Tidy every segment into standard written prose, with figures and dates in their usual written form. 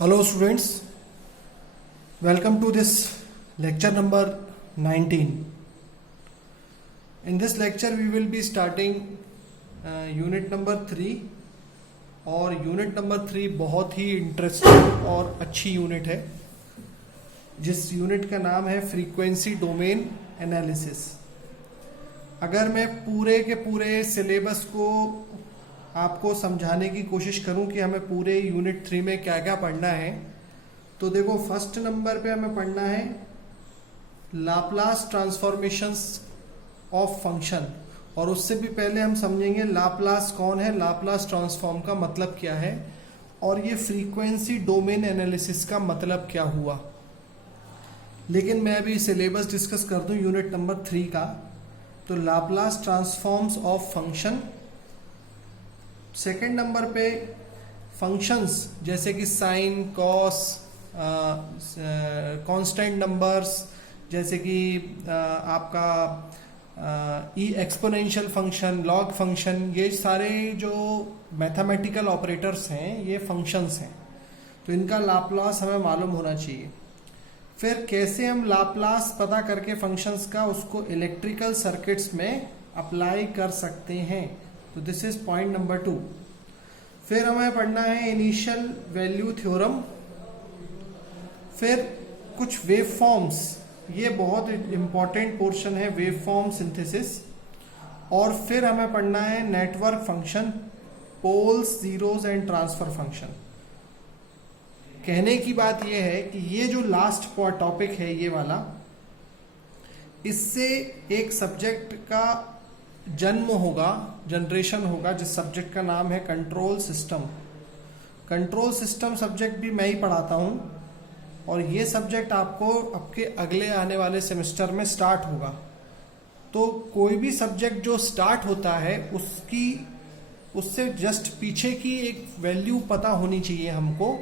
Hello students, welcome to this lecture number 19. In this lecture we will be starting unit number 3 और unit number 3 बहुत ही interesting और अच्छी unit है जिस unit का नाम है फ्रीक्वेंसी डोमेन एनालिसिस। अगर मैं पूरे के पूरे सिलेबस को आपको समझाने की कोशिश करूं कि हमें पूरे यूनिट 3 में क्या क्या पढ़ना है, तो देखो फर्स्ट नंबर पे हमें पढ़ना है लाप्लास ट्रांसफॉर्मेशंस ऑफ फंक्शन। और उससे भी पहले हम समझेंगे लाप्लास कौन है, लाप्लास ट्रांसफॉर्म का मतलब क्या है और ये फ्रीक्वेंसी डोमेन एनालिसिस का मतलब क्या हुआ। लेकिन मैं अभी सिलेबस डिस्कस कर दूं यूनिट नंबर 3 का। तो Laplace transforms of function, second number पे फंक्शंस जैसे कि साइन, कॉस, कांस्टेंट नंबर्स जैसे कि आपका ई एक्सपोनेंशियल फंक्शन, लॉग फंक्शन, ये सारे जो मैथमेटिकल ऑपरेटर्स हैं ये फंक्शंस हैं, तो इनका लाप्लास हमें मालूम होना चाहिए। फिर कैसे हम लाप्लास पता करके फंक्शंस का उसको इलेक्ट्रिकल सर्किट्स में अप्लाई कर सकते हैं, तो दिस इज पॉइंट नंबर 2। फिर हमें पढ़ना है इनिशियल वैल्यू थ्योरम। फिर कुछ वेव फॉर्म्स, ये बहुत इंपॉर्टेंट पोर्शन है, वेव फॉर्म सिंथेसिस। और फिर हमें पढ़ना है network function, poles, zeros and transfer function. कहने की बात यह है कि ये जो लास्ट टॉपिक है ये वाला, इससे एक सब्जेक्ट का जन्म होगा, जनरेशन होगा, जिस सब्जेक्ट का नाम है control system. Control system subject भी मैं ही पढ़ाता हूँ और ये सब्जेक्ट आपको आपके अगले आने वाले सेमेस्टर में स्टार्ट होगा। तो कोई भी सब्जेक्ट जो स्टार्ट होता है उससे जस्ट पीछे की एक वैल्यू पता होनी चाहिए हमको।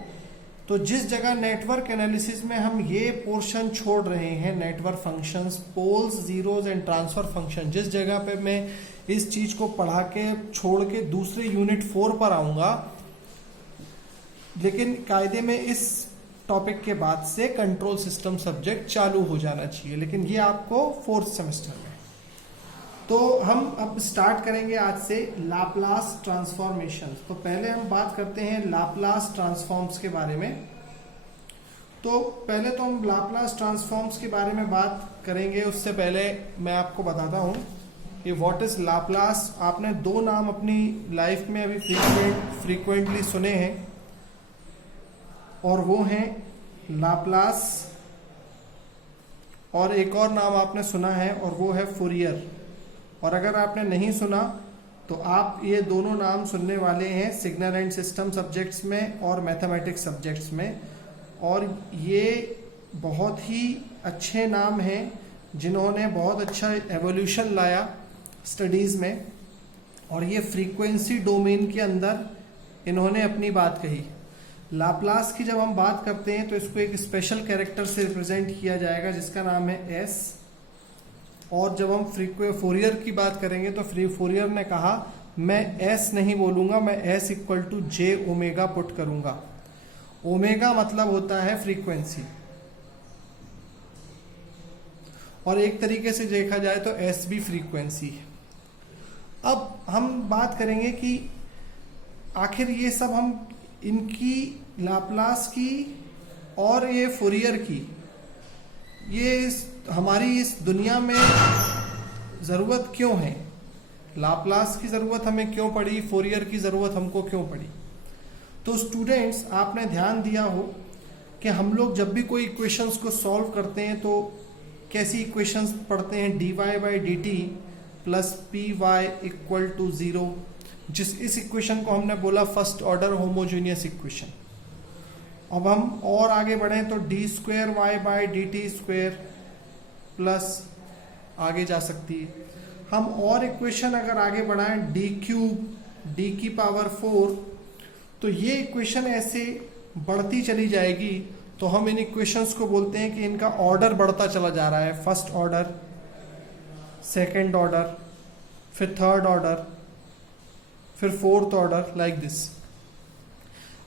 तो जिस जगह नेटवर्क एनालिसिस में हम ये पोर्शन छोड़ रहे हैं, network functions, poles, zeros and transfer function, जिस जगह पे मैं इस चीज को पढ़ा के छोड़ के दूसरे यूनिट 4 पर आऊंगा, लेकिन कायदे में इस टॉपिक के बाद से कंट्रोल सिस्टम सब्जेक्ट चालू हो जाना चाहिए, लेकिन ये आपको 4th सेमेस्टर में। तो हम अब स्टार्ट करेंगे आज से लाप्लास ट्रांसफॉर्मेशन। तो पहले हम बात करते हैं लाप्लास ट्रांसफॉर्म्स के बारे में। तो पहले तो हम लाप्लास ट्रांसफॉर्म्स के बारे में बात करेंगे, उससे पहले मैं आपको बताता हूँ कि व्हाट इज लाप्लास। आपने 2 नाम अपनी लाइफ में अभी फ्रीक्वेंटली सुने हैं और वो हैं लाप्लास, और एक और नाम आपने सुना है और वो है फूरियर। और अगर आपने नहीं सुना तो आप ये दोनों नाम सुनने वाले हैं सिग्नल एंड सिस्टम सब्जेक्ट्स में और मैथमेटिक्स सब्जेक्ट्स में। और ये बहुत ही अच्छे नाम हैं जिन्होंने बहुत अच्छा एवोल्यूशन लाया स्टडीज़ में, और ये फ्रीक्वेंसी डोमेन के अंदर इन्होंने अपनी बात कही। लाप्लास की जब हम बात करते हैं तो इसको एक स्पेशल कैरेक्टर से रिप्रेजेंट किया जाएगा जिसका नाम है एस। और जब हम फूरियर की बात करेंगे तो फूरियर ने कहा मैं एस नहीं बोलूंगा, मैं S equal to J omega put करूंगा। ओमेगा मतलब होता है फ्रीक्वेंसी, और एक तरीके से देखा जाए तो एस भी फ्रीक्वेंसी है। अब हम बात करेंगे कि आखिर ये सब हम इनकी लाप्लास की और ये फूरियर की, ये हमारी इस दुनिया में ज़रूरत क्यों है, लाप्लास की ज़रूरत हमें क्यों पड़ी, फूरियर की ज़रूरत हमको क्यों पड़ी। तो स्टूडेंट्स, आपने ध्यान दिया हो कि हम लोग जब भी कोई इक्वेशंस को सॉल्व करते हैं तो कैसी इक्वेशंस पढ़ते हैं, dy by d t plus p y equal to 0। इस इक्वेशन को हमने बोला फर्स्ट ऑर्डर होमोजेनियस इक्वेशन। अब हम और आगे बढ़ें तो d square y by d t square plus आगे जा सकती है। हम और इक्वेशन अगर आगे बढ़ाएं डी क्यूब डी की पावर 4, तो ये इक्वेशन ऐसे बढ़ती चली जाएगी। तो हम इन इक्वेशंस को बोलते हैं कि इनका ऑर्डर बढ़ता चला जा रहा है, फर्स्ट ऑर्डर, सेकेंड ऑर्डर, फिर थर्ड ऑर्डर, फिर 4th ऑर्डर, लाइक दिस।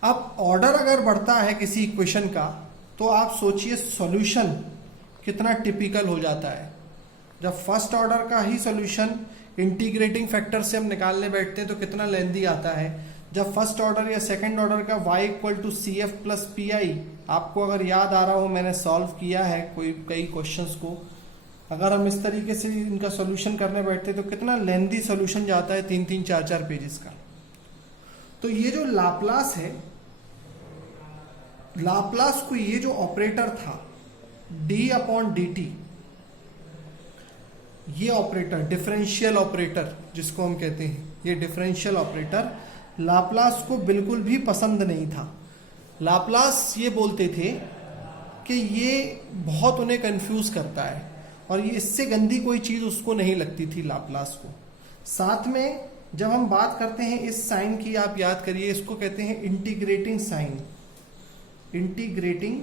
अब ऑर्डर अगर बढ़ता है किसी इक्वेशन का तो आप सोचिए सॉल्यूशन कितना टिपिकल हो जाता है। जब फर्स्ट ऑर्डर का ही सॉल्यूशन इंटीग्रेटिंग फैक्टर से हम निकालने बैठते हैं तो कितना लेंदी आता है। जब फर्स्ट ऑर्डर या सेकंड ऑर्डर का y equal to C F plus P I, आपको अगर याद आ रहा हो मैंने सॉल्व किया है कई क्वेश्चंस को, अगर हम इस तरीके से इनका सॉल्यूशन करने बैठते तो कितना लेंदी सॉल्यूशन जाता है, 3-3 4-4 पेजेस का। तो ये जो लाप्लास है, लाप्लास को ये जो ऑपरेटर था d अपॉन डी टी, ये ऑपरेटर डिफरेंशियल ऑपरेटर जिसको हम कहते हैं, ये डिफरेंशियल ऑपरेटर लाप्लास को बिल्कुल भी पसंद नहीं था। लाप्लास ये बोलते थे कि ये बहुत उन्हें कंफ्यूज करता है और ये इससे गंदी कोई चीज उसको नहीं लगती थी लाप्लास को। साथ में जब हम बात करते हैं इस साइन की, आप याद करिए इसको कहते हैं इंटीग्रेटिंग साइन। इंटीग्रेटिंग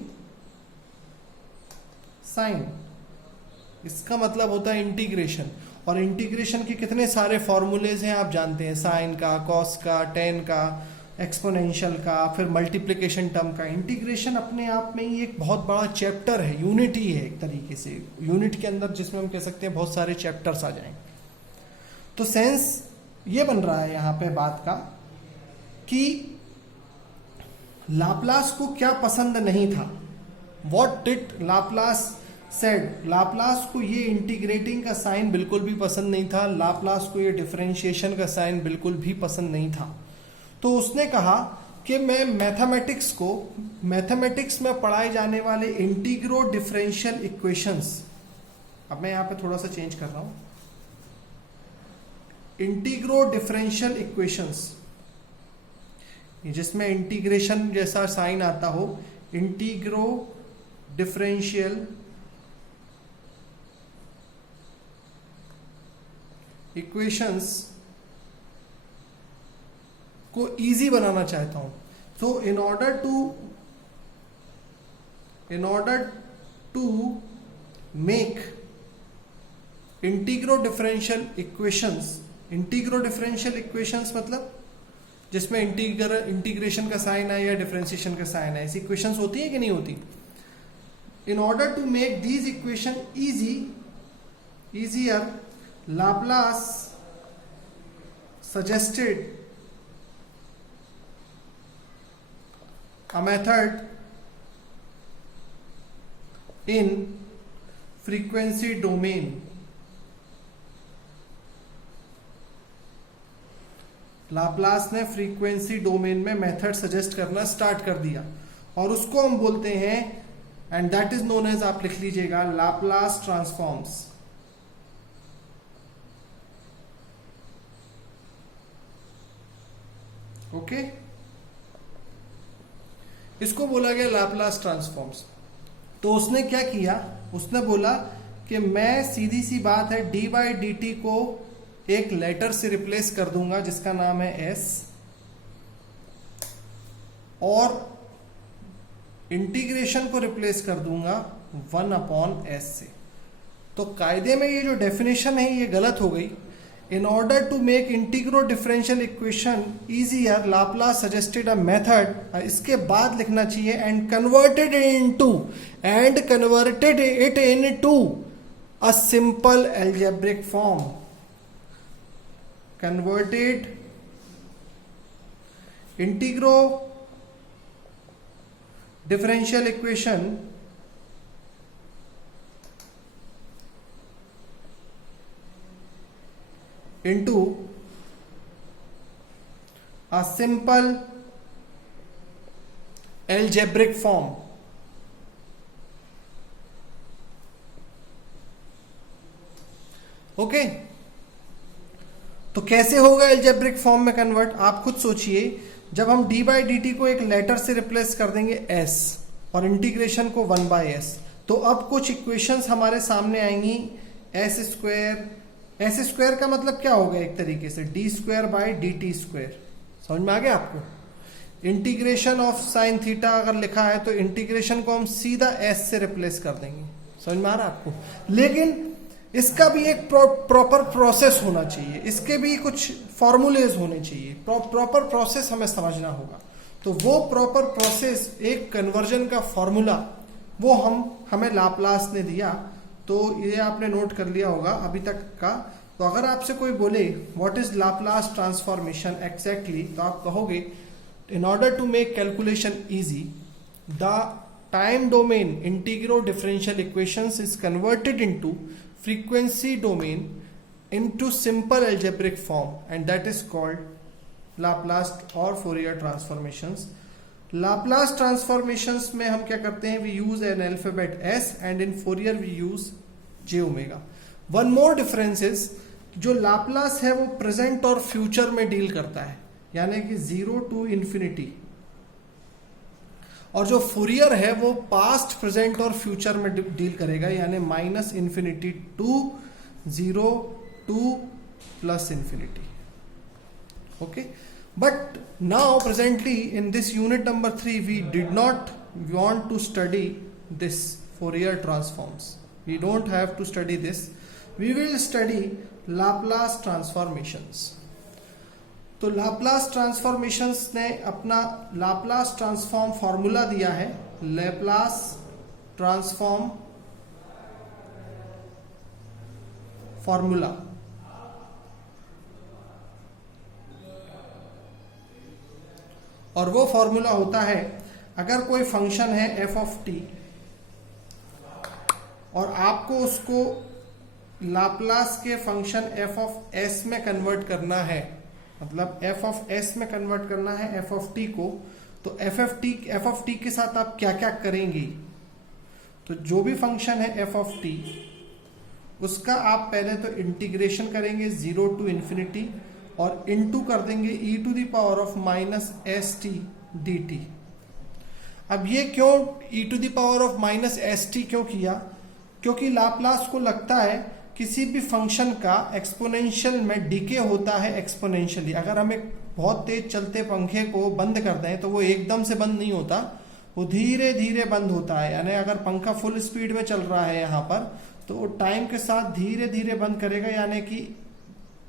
साइन इसका मतलब होता है इंटीग्रेशन, और इंटीग्रेशन के कितने सारे फॉर्मूलेज हैं आप जानते हैं, साइन का, कॉस का, टेन का, एक्सपोनेंशियल का, फिर मल्टीप्लिकेशन टर्म का। इंटीग्रेशन अपने आप में ही एक बहुत बड़ा चैप्टर है, यूनिट ही है एक तरीके से, यूनिट के अंदर जिसमें हम कह सकते हैं बहुत सारे चैप्टर्स आ जाएं। तो सेंस ये बन रहा है यहाँ पे बात का कि लाप्लास को क्या पसंद नहीं था। What did Laplace said, Laplace को ये इंटीग्रेटिंग का साइन बिल्कुल भी पसंद नहीं था, लाप्लास को ये डिफरेंशिएशन का साइन बिल्कुल भी पसंद नहीं था। तो उसने कहा कि मैं मैथमेटिक्स में पढ़ाए जाने वाले इंटीग्रो डिफरेंशियल इक्वेशंस, अब मैं यहां पे थोड़ा सा चेंज कर रहा हूं, इंटीग्रो डिफरेंशियल इक्वेशंस जिसमें इंटीग्रेशन जैसा साइन आता हो, इंटीग्रो डिफरेंशियल इक्वेशंस को इजी बनाना चाहता हूं। तो in order to make integro differential equations मतलब जिसमें इंटीग्रेशन का साइन है या डिफरेंशिएशन का साइन है, ऐसी इक्वेशंस होती है कि नहीं होती। In order to make these equation easier, Laplace suggested a method in frequency domain. Laplace ने फ्रीक्वेंसी डोमेन में मेथड सजेस्ट करना स्टार्ट कर दिया और उसको हम बोलते हैं, and that is known as, आप लिख लीजिएगा, लाप्लास ट्रांसफॉर्म्स। ओके, इसको बोला गया लाप्लास ट्रांसफॉर्म्स। तो उसने क्या किया, उसने बोला कि मैं सीधी सी बात है डी बाई डी टी को एक लेटर से रिप्लेस कर दूंगा जिसका नाम है एस, और इंटीग्रेशन को रिप्लेस कर दूंगा 1/s से। तो कायदे में ये जो डेफिनेशन है ये गलत हो गई। In order to make integral differential equation easier, Laplace suggested a method, इसके बाद लिखना चाहिए and converted it into a simple algebraic form. Converted integral differential equation into a simple algebraic form. Okay, तो कैसे होगा एल्जेब्रिक फॉर्म में convert, आप खुद सोचिए। जब हम डी बाई डी टी को एक लेटर से रिप्लेस कर देंगे एस और इंटीग्रेशन को 1/s, तो अब कुछ इक्वेशंस हमारे सामने आएंगी। एस स्क्वायर का मतलब क्या होगा, एक तरीके से D square by d T square. समझ में आ गया आपको। इंटीग्रेशन ऑफ साइन थीटा अगर लिखा है तो इंटीग्रेशन को हम सीधा एस से रिप्लेस कर देंगे। समझ में आ रहा है आपको। लेकिन इसका भी एक प्रॉपर प्रोसेस होना चाहिए, इसके भी कुछ फॉर्मूलेज होने चाहिए, प्रॉपर प्रोसेस हमें समझना होगा। तो वो प्रॉपर प्रोसेस, एक कन्वर्जन का फॉर्मूला, वो हमें लाप्लास ने दिया। तो ये आपने नोट कर लिया होगा अभी तक का। तो अगर आपसे कोई बोले what is Laplace transformation exactly, तो आप कहोगे in order to make calculation easy, the time domain integro differential equations is converted into frequency domain into simple algebraic form, and that is called Laplace or Fourier transformations. Laplace transformations में हम क्या करते हैं, we use an alphabet S and in Fourier we use j omega. One more difference is जो Laplace है वो present और future में डील करता है, यानी कि 0 to infinity, और जो Fourier है वो past, present और future में डील करेगा, यानी -infinity to 0 to plus infinity. Okay, but now presently in this unit number 3 we did not want to study this Fourier transforms. We don't have to study this. We will study Laplace transformations. तो Laplace transformations ने अपना Laplace transform formula दिया है, Laplace transform formula. और वो formula होता है, अगर कोई फंक्शन है एफ ऑफ टी और आपको उसको लाप्लास के फंक्शन एफ ऑफ एस में कन्वर्ट करना है, मतलब एफ ऑफ एस में कन्वर्ट करना है एफ ऑफ टी को, तो एफ ऑफ टी के साथ आप क्या क्या करेंगे। तो जो भी फंक्शन है एफ ऑफ टी, उसका आप पहले तो इंटीग्रेशन करेंगे 0 टू इन्फिनिटी और इनटू कर देंगे e to the power of minus s t d t. अब ये क्यों e to the power of minus s t क्यों किया, क्योंकि लाप्लास को लगता है किसी भी फंक्शन का एक्सपोनेंशियल में डीके होता है एक्सपोनेंशियली। अगर हम एक बहुत तेज चलते पंखे को बंद कर दें तो वो एकदम से बंद नहीं होता, वो धीरे धीरे बंद होता है। यानी अगर पंखा फुल स्पीड में चल रहा है यहाँ पर, तो वो टाइम के साथ धीरे धीरे बंद करेगा, यानी कि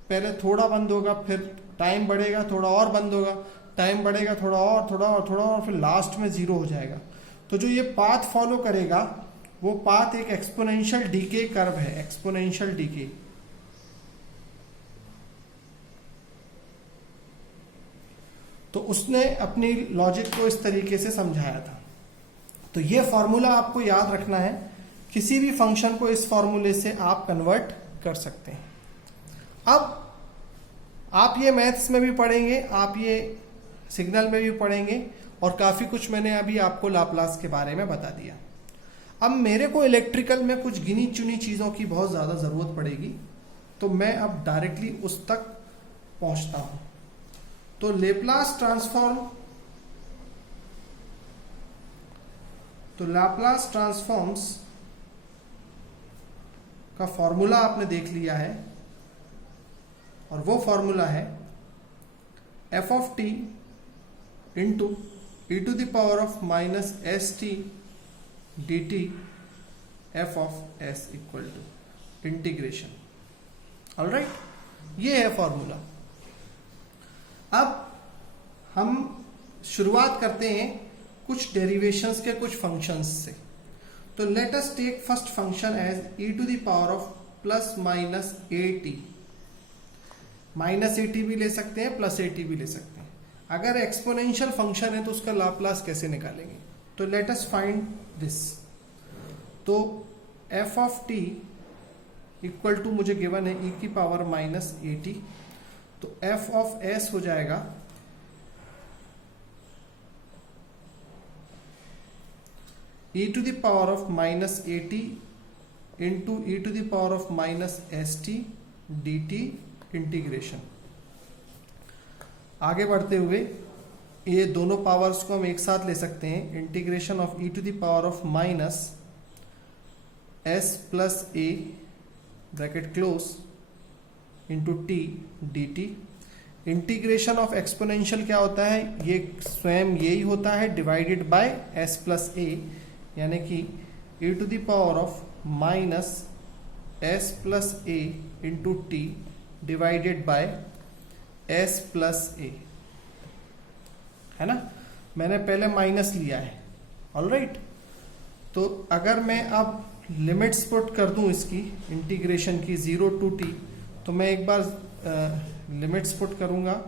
पहले थोड़ा बंद होगा, फिर टाइम बढ़ेगा, थोड़ा और बंद होगा, टाइम बढ़ेगा, थोड़ा और, फिर लास्ट में 0 हो जाएगा। तो जो ये पाथ फॉलो करेगा वो पाथ एक एक्सपोनेंशियल डीके कर्व है, एक्सपोनेंशियल डीके। तो उसने अपनी लॉजिक को इस तरीके से समझाया था। तो ये फॉर्मूला आपको याद रखना है, किसी भी फंक्शन को इस फॉर्मूले से आप कन्वर्ट कर सकते हैं। अब आप ये मैथ्स में भी पढ़ेंगे, आप ये सिग्नल में भी पढ़ेंगे, और काफ़ी कुछ मैंने अभी आपको लाप्लास के बारे में बता दिया। अब मेरे को इलेक्ट्रिकल में कुछ गिनी चुनी चीज़ों की बहुत ज़्यादा ज़रूरत पड़ेगी, तो मैं अब डायरेक्टली उस तक पहुंचता हूं। तो लेप्लास ट्रांसफॉर्म्स का फॉर्मूला आपने देख लिया है, और वो फॉर्मूला है f of t into e to the power of minus s t d t f of s equal to integration. Alright, ये है फॉर्मूला। अब हम शुरुआत करते हैं कुछ डेरिवेशंस के, कुछ फंक्शंस से। तो let us take first function as e to the power of plus minus a t. Minus a t भी ले सकते हैं, प्लस ए टी भी ले सकते हैं। अगर एक्सपोनेंशियल फंक्शन है तो उसका लाप्लास कैसे निकालेंगे, तो लेट अस फाइंड दिस। तो f of t equal to मुझे गिवन है ई की पावर माइनस ए टी, तो एफ ऑफ एस हो जाएगा e to the power of minus at into e to the power of minus st dt integration. आगे बढ़ते हुए ये दोनों पावर्स को हम एक साथ ले सकते हैं, integration of e to the power of minus s plus a bracket close into t dt। Integration of exponential क्या होता है, ये स्वयं यही होता है, divided by s plus a, यानी कि e to the power of minus s plus a into t divided by s plus a, है ना। मैंने पहले माइनस लिया है, ऑलराइट। तो अगर मैं अब लिमिट्स पुट कर दूं इसकी इंटीग्रेशन की 0 to t, तो मैं एक बार लिमिट्स पुट करूंगा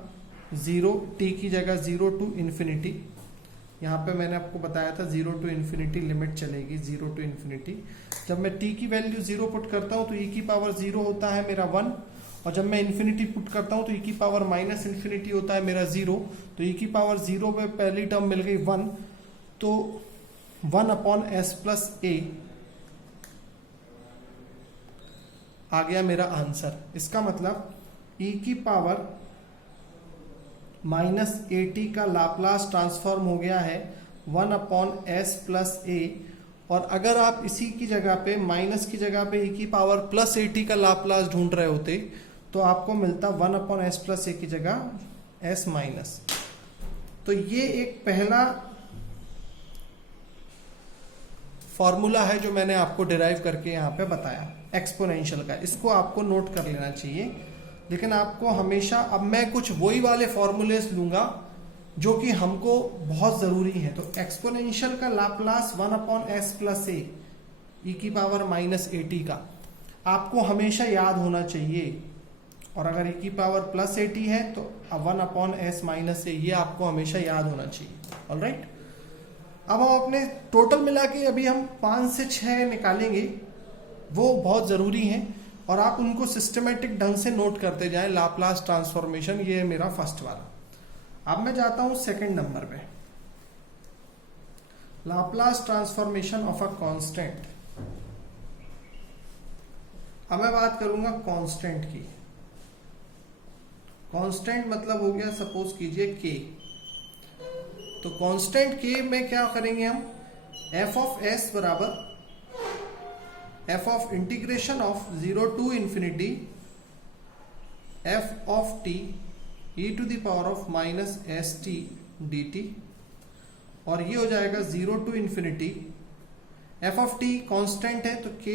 0 t की जगह 0 to इन्फिनिटी। यहाँ पे मैंने आपको बताया था 0 to इन्फिनिटी लिमिट चलेगी, 0 to इन्फिनिटी। जब मैं t की वैल्यू 0 पुट करता हूँ तो e की पावर 0 होता है मेरा 1, और जब मैं इन्फिनिटी पुट करता हूँ तो e की पावर माइनस इन्फिनिटी होता है मेरा 0। तो e की पावर 0 में पहली टर्म मिल गई 1, तो 1/s+a आ गया मेरा आंसर। इसका मतलब e की पावर -at का लाप्लास ट्रांसफॉर्म हो गया है 1/s+a, और अगर आप इसी की जगह पे माइनस की जगह पे e की पावर +at का लाप्लास ढूंढ रहे होते तो आपको मिलता 1/s+a की जगह s माइनस। तो ये एक पहला फॉर्मूला है जो मैंने आपको डिराइव करके यहाँ पे बताया एक्सपोनेंशियल का, इसको आपको नोट कर लेना चाहिए। लेकिन आपको हमेशा, अब मैं कुछ वही वाले फॉर्मूलेस लूंगा जो कि हमको बहुत जरूरी है। तो एक्सपोनेंशियल का लाप्लास 1/s+a e की पावर -at का आपको हमेशा याद होना चाहिए, और अगर e की पावर +at है तो 1/s-a ये आपको हमेशा याद होना चाहिए, ऑलराइट। अब हम अपने टोटल मिला के अभी हम 5 से 6 निकालेंगे, वो बहुत ज़रूरी हैं और आप उनको सिस्टमेटिक ढंग से नोट करते जाएं। लाप्लास ट्रांसफॉर्मेशन, ये है मेरा फर्स्ट वाला। अब मैं जाता हूं सेकंड नंबर पे, Laplace transformation of a constant. अब मैं बात करूंगा कांस्टेंट की। कांस्टेंट मतलब हो गया, सपोज कीजिए k। तो कांस्टेंट k में क्या करेंगे हम, f ऑफ s बराबर f of integration of 0 to infinity f of t e to the power of -st dt, और ये हो जाएगा 0 to infinity f of t constant है तो k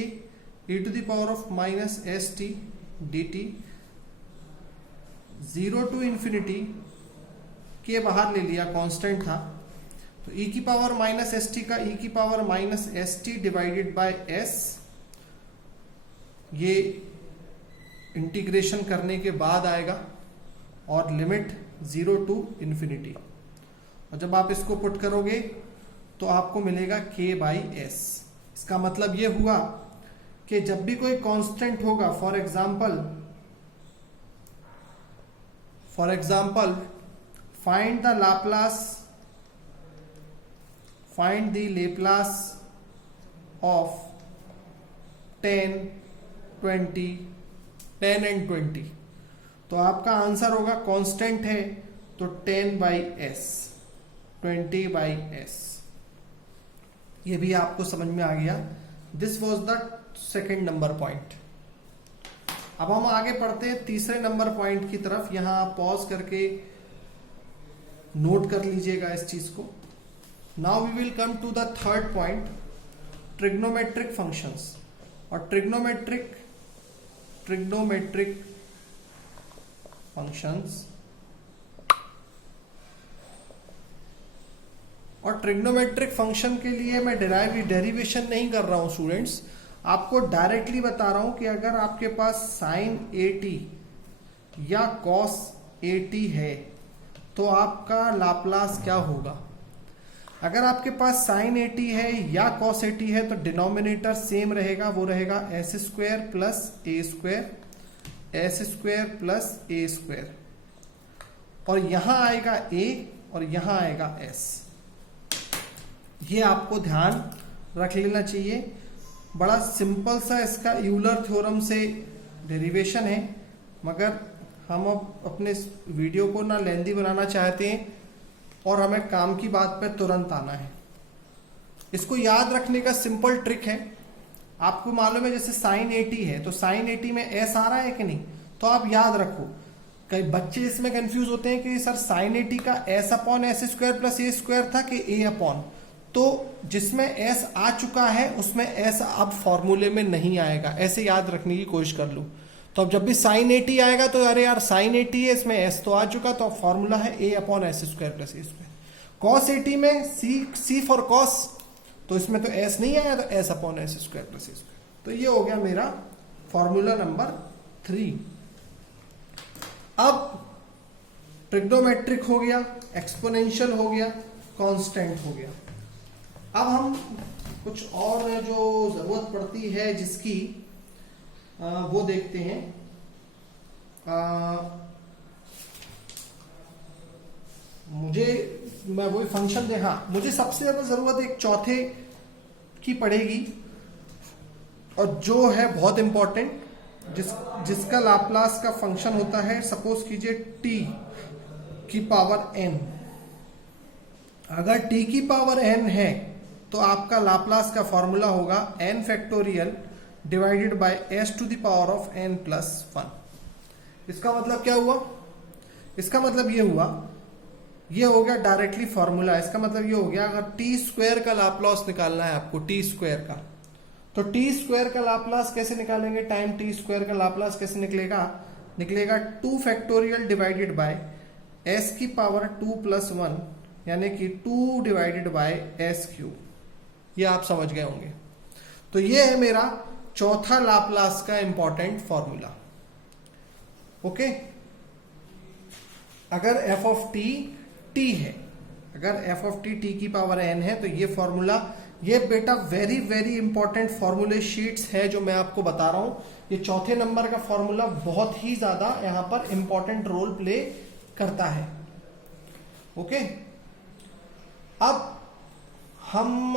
e to the power of -st dt। 0 to infinity के बाहर ले लिया, कांस्टेंट था, तो e की पावर -st का e की power -st divided by s, ये इंटीग्रेशन करने के बाद आएगा, और लिमिट 0 to इन्फिनिटी। और जब आप इसको पुट करोगे तो आपको मिलेगा k/s। इसका मतलब ये हुआ कि जब भी कोई कांस्टेंट होगा, for example find the Laplace of 10, 20, 10 and 20, तो आपका आंसर होगा, कांस्टेंट है तो 10/s, 20/s। ये भी आपको समझ में आ गया। This was the second number point. अब हम आगे पढ़ते हैं तीसरे नंबर पॉइंट की तरफ। यहां आप पॉज करके नोट कर लीजिएगा इस चीज को। Now we will come to the third point, trigonometric functions. और ट्रिग्नोमेट्रिक फंक्शंस और ट्रिग्नोमेट्रिक फंक्शन के लिए मैं डेरिवेशन नहीं कर रहा हूं स्टूडेंट्स, आपको डायरेक्टली बता रहा हूं कि अगर आपके पास साइन at या कॉस at है तो आपका लाप्लास क्या होगा। अगर आपके पास साइन at है या कॉस at है तो डिनोमिनेटर सेम रहेगा, वो रहेगा s² plus a², s² plus a², और यहां आएगा a और यहां आएगा s। ये आपको ध्यान रख लेना चाहिए। बड़ा सिंपल सा इसका यूलर थ्योरम से डेरिवेशन है, मगर हम अब अपने वीडियो को ना लेंदी बनाना चाहते हैं और हमें काम की बात पे तुरंत आना है। इसको याद रखने का सिंपल ट्रिक है, आपको मालूम है जैसे साइन at है तो साइन at में s आ रहा है कि नहीं, तो आप याद रखो। कई बच्चे इसमें कंफ्यूज होते हैं कि सर साइन at का s/s² प्लस a² था कि a/, तो जिसमें s आ चुका है उसमें s अब फॉर्मूले में नहीं आएगा, ऐसे याद रखने की कोशिश कर लो। तो अब जब भी साइन at आएगा तो अरे यार साइन at है, इसमें s तो आ चुका, तो फॉर्मूला है a/s² plus a²। Cos A T में सी फॉर कॉस, तो इसमें तो एस नहीं आया, तो S upon S square plus ए स्क्वायर। तो ये हो गया मेरा फॉर्मूला नंबर 3। अब ट्रिग्नोमेट्रिक हो गया, एक्सपोनेंशियल हो गया, कांस्टेंट हो गया। अब हम कुछ और जो जरूरत पड़ती है जिसकी वो देखते हैं। मैं वही फंक्शन दे, हाँ मुझे सबसे ज्यादा जरूरत एक चौथे की पड़ेगी, और जो है बहुत इंपॉर्टेंट, जिसका लाप्लास का फंक्शन होता है, सपोज कीजिए t की पावर n। अगर t की पावर n है तो आपका लाप्लास का फॉर्मूला होगा n factorial divided by s to the power of n plus 1। इसका मतलब क्या हुआ? इसका मतलब ये हुआ, ये हो गया डायरेक्टली फॉर्मूला। इसका मतलब ये हो गया, अगर टी स्क्वायर का लाप्लास निकालना है आपको, टी स्क्वायर का, तो टी स्क्वायर का लाप्लास कैसे निकालेंगे? टाइम टी स्क्वायर का लाप्लास कैसे निकलेगा? निकलेगा 2 फैक्टोरियल डिवाइडेड बाय s की पावर 2 प्लस 1, यानी कि 2 डिवाइडेड बाय s क्यूब। ये आप समझ गए होंगे। तो ये है मेरा चौथा लाप्लास का इंपॉर्टेंट फॉर्मूला। ओके, अगर f ऑफ t t है, अगर f ऑफ t की पावर n है, तो ये फॉर्मूला, ये बेटा वेरी वेरी इंपॉर्टेंट फॉर्मूले शीट्स है जो मैं आपको बता रहा हूं। ये चौथे नंबर का फॉर्मूला बहुत ही ज्यादा यहां पर इंपॉर्टेंट रोल प्ले करता है। ओके, अब हम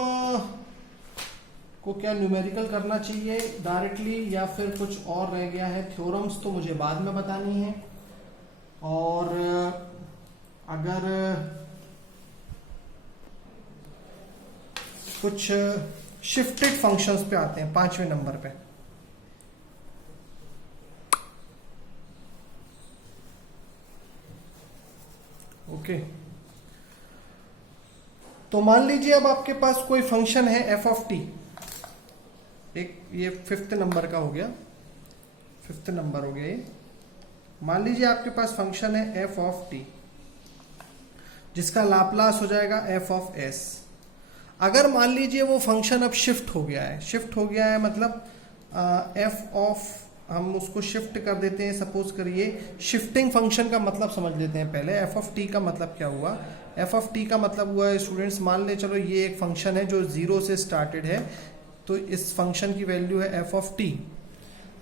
को क्या न्यूमेरिकल करना चाहिए डायरेक्टली, या फिर कुछ और रह गया है? थ्योरम्स तो मुझे बाद में बतानी है। और अगर कुछ शिफ्टेड फंक्शंस पे आते हैं 5वें नंबर पे। ओके, तो मान लीजिए अब आपके पास कोई फंक्शन है f ऑफ t, एक ये 5th नंबर का हो गया, 5th नंबर हो गया ये। मान लीजिए आपके पास फंक्शन है f ऑफ t, जिसका लाप्लास हो जाएगा f ऑफ s। अगर मान लीजिए वो फंक्शन अब शिफ्ट हो गया है, शिफ्ट हो गया है मतलब f ऑफ, हम उसको शिफ्ट कर देते हैं। सपोज करिए, शिफ्टिंग फंक्शन का मतलब समझ लेते हैं पहले। f ऑफ t का मतलब क्या हुआ? f ऑफ t का मतलब हुआ है स्टूडेंट्स, मान ले चलो ये एक फंक्शन है जो 0 से स्टार्टेड है, तो इस फंक्शन की वैल्यू है f ऑफ t।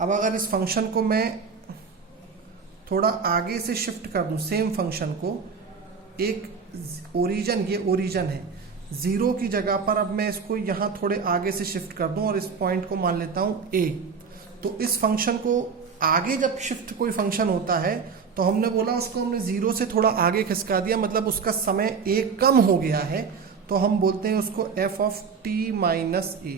अब अगर इस फंक्शन को मैं थोड़ा आगे से शिफ्ट कर दूं, सेम फंक्शन को, एक ओरिजन, ये ओरिजन है, 0 की जगह पर अब मैं इसको यहां थोड़े आगे से शिफ्ट कर दूं और इस पॉइंट को मान लेता हूं a। तो इस फंक्शन को आगे जब शिफ्ट कोई फंक्शन होता है, तो हमने बोला उसको हमने 0 से थोड़ा आगे खिसका दिया, मतलब उसका समय a कम हो गया है, तो हम बोलते हैं उसको f of t minus a।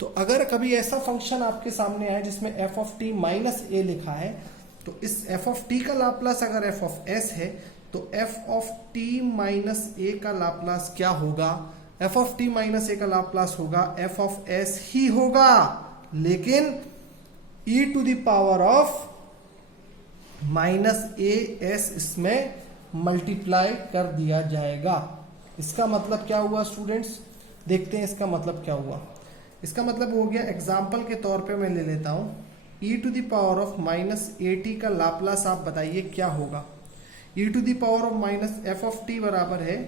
तो अगर कभी ऐसा फंक्शन आपके सामने आए जिसमें f of t minus a लिखा है, तो इस f ऑफ t का लाप्लास अगर f ऑफ s है, तो f of t minus a का लाप्लास क्या होगा? f of t minus a का लाप्लास होगा f ऑफ s ही होगा, लेकिन e to the power of minus a s इसमें मल्टीप्लाई कर दिया जाएगा। इसका मतलब क्या हुआ स्टूडेंट्स? देखते हैं इसका मतलब क्या हुआ। इसका मतलब हो गया, एग्जाम्पल के तौर पे मैं ले लेता हूं, e to the power of minus a t का लाप्लास आप बताइए क्या होगा? e to the power of minus f of t बराबर है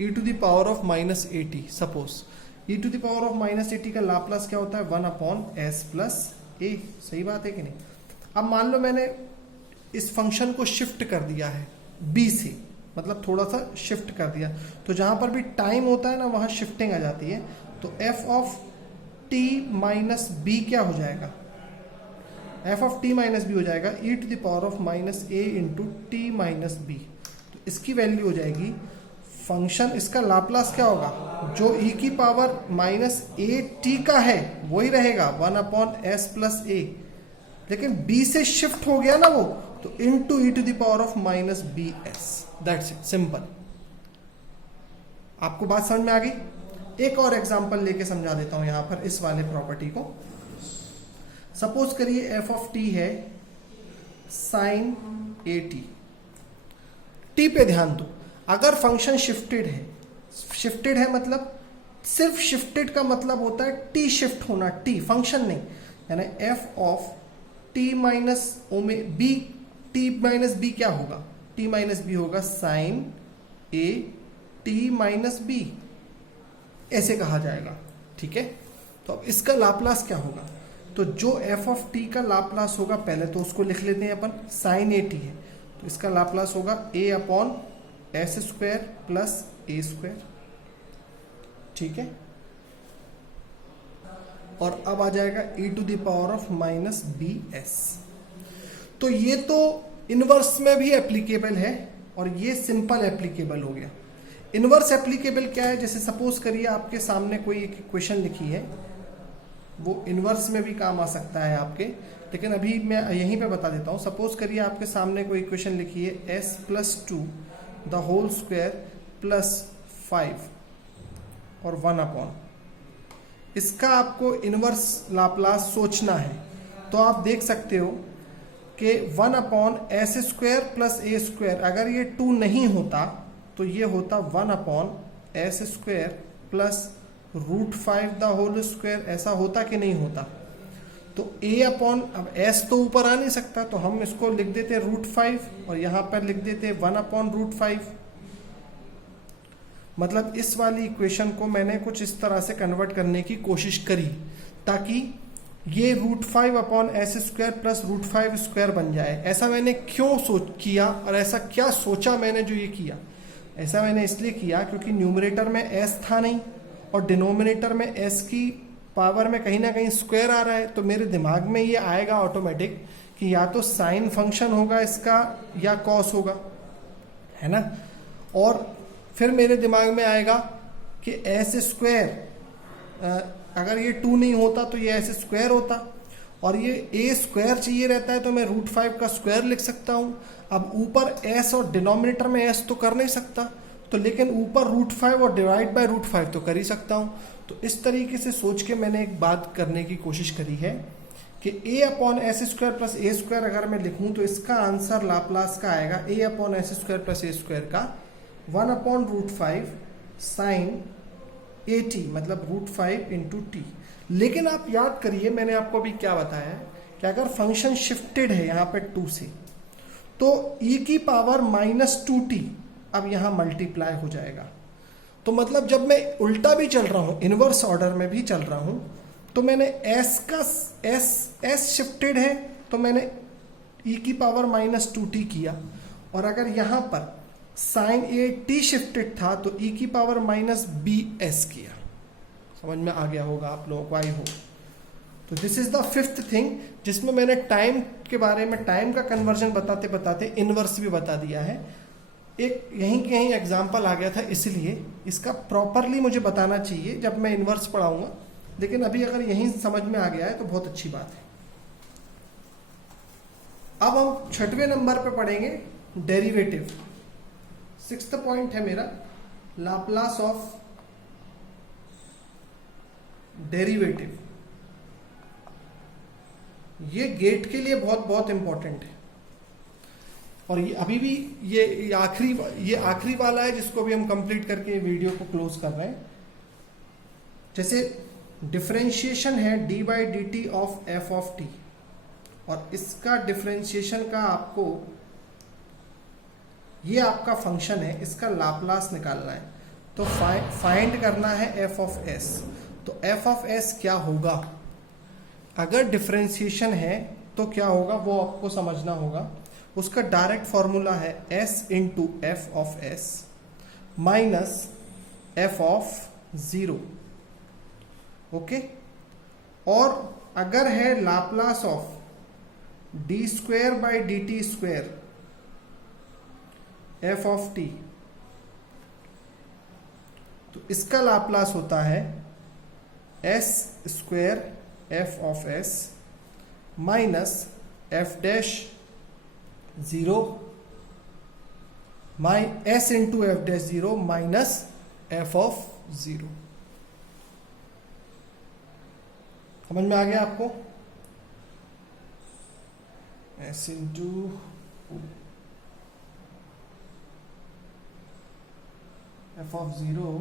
e to the power of minus a t. Suppose e to the power of minus a t का Laplace क्या होता है? 1 अपॉन एस प्लस ए। सही बात है कि नहीं? अब मान लो मैंने इस फंक्शन को शिफ्ट कर दिया है b से, मतलब थोड़ा सा शिफ्ट कर दिया, तो जहां पर भी टाइम होता है ना, वहां शिफ्टिंग आ जाती है। तो f of t minus b क्या हो जाएगा? f of t minus b हो जाएगा e to the power of minus a into t minus b. तो इसकी वैल्यू हो जाएगी, फंक्शन इसका लाप्लास क्या होगा? जो e की पावर माइनस ए टी का है वही रहेगा, 1 अपॉन एस प्लस ए, लेकिन b से शिफ्ट हो गया ना वो, तो into e to the power of minus b s. That's it, simple. आपको बात समझ में आ गई? एक और एग्जांपल लेके समझा देता हूं यहां पर इस वाले प्रॉपर्टी को। सपोज करिए f ऑफ t है साइन ए टी। टी पे ध्यान दो, अगर फंक्शन शिफ्टेड है मतलब सिर्फ शिफ्टेड का मतलब होता है टी शिफ्ट होना, टी फंक्शन नहीं, यानी f of t minus b, t minus b क्या होगा, टी माइनस बी होगा sine a t minus b, ऐसे कहा जाएगा, ठीक है। तो अब इसका लाप्लास क्या होगा, तो जो एफ ऑफ टी का लाप्लास होगा पहले तो उसको लिख लेते हैं अपन, साइन ए टी है तो इसका लाप्लास होगा a upon S square plus A square, ठीक है। और अब आ जाएगा e to the power of minus b s. तो ये तो इनवर्स में भी एप्लीकेबल है और ये सिंपल एप्लीकेबल हो गया। इनवर्स एप्लीकेबल क्या है, जैसे सपोज करिए आपके सामने कोई एक इक्वेशन लिखी है, वो इनवर्स में भी काम आ सकता है आपके, लेकिन अभी मैं यहीं पे बता देता हूँ। सपोज करिए आपके सामने कोई इक्वेशन लिखी है s plus two the whole square प्लस 5 और 1 अपॉन, इसका आपको इनवर्स लाप्लास सोचना है। तो आप देख सकते हो कि 1 अपॉन एस स्क्वायर प्लस ए स्क्वायर, अगर ये 2 नहीं होता तो ये होता 1 upon S square plus root 5 the whole square, ऐसा होता कि नहीं होता। तो a अपॉन, अब s तो ऊपर आ नहीं सकता तो हम इसको लिख देते रूट 5 और यहाँ पर लिख देते 1 अपॉन रूट 5। मतलब इस वाली इक्वेशन को मैंने कुछ इस तरह से कन्वर्ट करने की कोशिश करी ताकि ये root 5 upon S square plus root 5 square बन जाए। ऐसा मैंने क्यों किया और ऐसा क्या सोचा मैंने जो ये किया, ऐसा मैंने इसलिए किया क्योंकि न्यूमरेटर में s था नहीं और डिनोमिनेटर में s की पावर में कहीं ना कहीं स्क्वायर आ रहा है, तो मेरे दिमाग में ये आएगा ऑटोमेटिक कि या तो साइन फंक्शन होगा इसका या कॉस होगा, है ना। और फिर मेरे दिमाग में आएगा कि एस स्क्वायर, अगर ये 2 नहीं होता तो ये एस स्क्वायर होता, और ये ए स्क्वायर चाहिए रहता है तो मैं रूट 5 का स्क्वायर लिख सकता हूँ। अब ऊपर एस और डिनोमिनेटर में एस तो कर नहीं सकता, तो लेकिन ऊपर रूट 5 और डिवाइड बाय रूट 5 तो कर ही सकता हूँ। तो इस तरीके से सोच के मैंने एक बात करने की कोशिश करी है कि a upon S square plus A square अगर मैं लिखूँ तो इसका आंसर लाप्लास का आएगा a upon S square plus A square का 1 upon root 5 sine a t, मतलब रूट 5 इंटू टी। लेकिन आप याद करिए मैंने आपको अभी क्या बताया है कि अगर फंक्शन शिफ्टेड है यहाँ पे 2 से, तो e की पावर माइनस 2t अब यहाँ मल्टीप्लाई हो जाएगा। तो मतलब जब मैं उल्टा भी चल रहा हूँ, इनवर्स ऑर्डर में भी चल रहा हूँ, तो मैंने s शिफ्टेड है तो मैंने e की पावर माइनस 2t किया, और अगर यहाँ पर साइन ए टी शिफ्टेड था तो e की पावर माइनस बी एस किया। समझ में आ गया होगा आप लोगों को, आई हो। तो this is the 5th thing जिसमें मैंने टाइम के बारे में, टाइम का कन्वर्जन बताते बताते इनवर्स भी बता दिया है। एक यहीं कहीं एग्जाम्पल आ गया था, इसलिए इसका प्रॉपरली मुझे बताना चाहिए जब मैं इनवर्स पढ़ाऊंगा, लेकिन अभी अगर यहीं समझ में आ गया है तो बहुत अच्छी बात है। अब हम 6वें नंबर पे पढ़ेंगे डेरिवेटिव। 6th पॉइंट है मेरा लाप्लास ऑफ डेरिवेटिव। ये गेट के लिए बहुत बहुत इंपॉर्टेंट है, और ये अभी भी ये आखिरी वाला है जिसको भी हम कंप्लीट करके वीडियो को क्लोज कर रहे हैं। जैसे डिफरेंशिएशन है D by d T of F of T, और इसका डिफरेंशिएशन का आपको, ये आपका फंक्शन है, इसका लाप्लास निकालना है। तो फाइंड करना है एफ ऑफ एस। तो एफ ऑफ एस क्या होगा, अगर डिफरेंशिएशन है तो क्या होगा वो आपको समझना होगा। उसका डायरेक्ट फॉर्मूला है s into F of S minus f of 0, okay. और अगर है Laplace of D square by d T square F of T, तो इसका लाप्लास होता है S square F of S minus F dash 0 S into F dash 0 minus f of 0। समझ में आ गया आपको? S into F of 0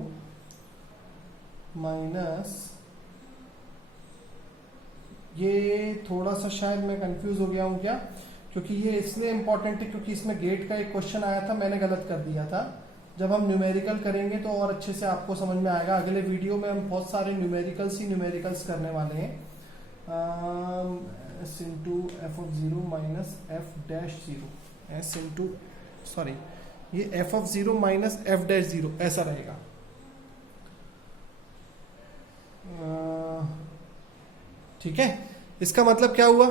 minus, ये थोड़ा सा शायद मैं कंफ्यूज हो गया हूँ क्या, क्योंकि ये इसलिए इंपॉर्टेंट है क्योंकि इसमें गेट का एक क्वेश्चन आया था, मैंने गलत कर दिया था। जब हम न्यूमेरिकल करेंगे तो और अच्छे से आपको समझ में आएगा। अगले वीडियो में हम बहुत सारे न्यूमेरिकल्स करने वाले हैं। S into F of 0 minus F dash 0, S into sorry ये F of 0 minus F dash 0 ऐसा रहेगा। ठीक है, इसका मतलब क्या हुआ,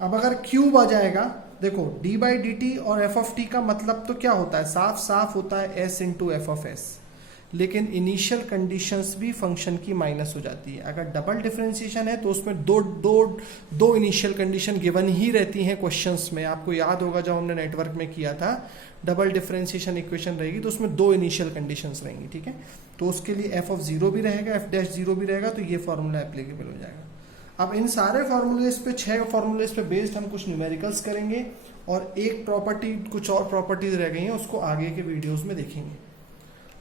अब अगर क्यूब आ जाएगा, देखो डी बाई डी टी और एफ ऑफ टी का मतलब तो क्या होता है, साफ साफ होता है S into F of S, लेकिन इनिशियल कंडीशंस भी फंक्शन की माइनस हो जाती है। अगर डबल डिफरेंशिएशन है तो उसमें दो इनिशियल कंडीशन गिवन ही रहती हैं क्वेश्चंस में। आपको याद होगा जब हमने नेटवर्क में किया था, डबल डिफरेंशिएशन इक्वेशन रहेगी तो उसमें दो इनिशियल कंडीशंस रहेंगी। ठीक है, तो उसके लिए एफ ऑफ 0 भी रहेगा, एफ डैश 0 भी रहेगा, तो ये फॉर्मूला एप्लीकेबल हो जाएगा। अब इन सारे फॉर्मूलेस पे, 6 फॉर्मूलेस पे बेस्ड हम कुछ न्यूमेरिकल्स करेंगे और एक प्रॉपर्टी, कुछ और प्रॉपर्टीज रह गई हैं, उसको आगे के वीडियोस में देखेंगे।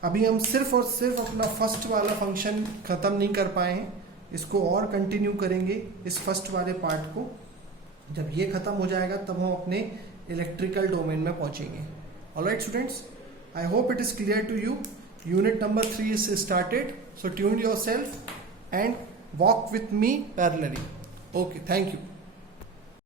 अभी हम सिर्फ और सिर्फ अपना फर्स्ट वाला फंक्शन खत्म नहीं कर पाए हैं, इसको और कंटिन्यू करेंगे इस फर्स्ट वाले पार्ट को। जब ये खत्म हो जाएगा तब हम अपने इलेक्ट्रिकल डोमेन में पहुंचेंगे। Alright students, I hope it is clear to you. Unit number 3 is started, so tune yourself and walk with me parallelly. Okay, thank you.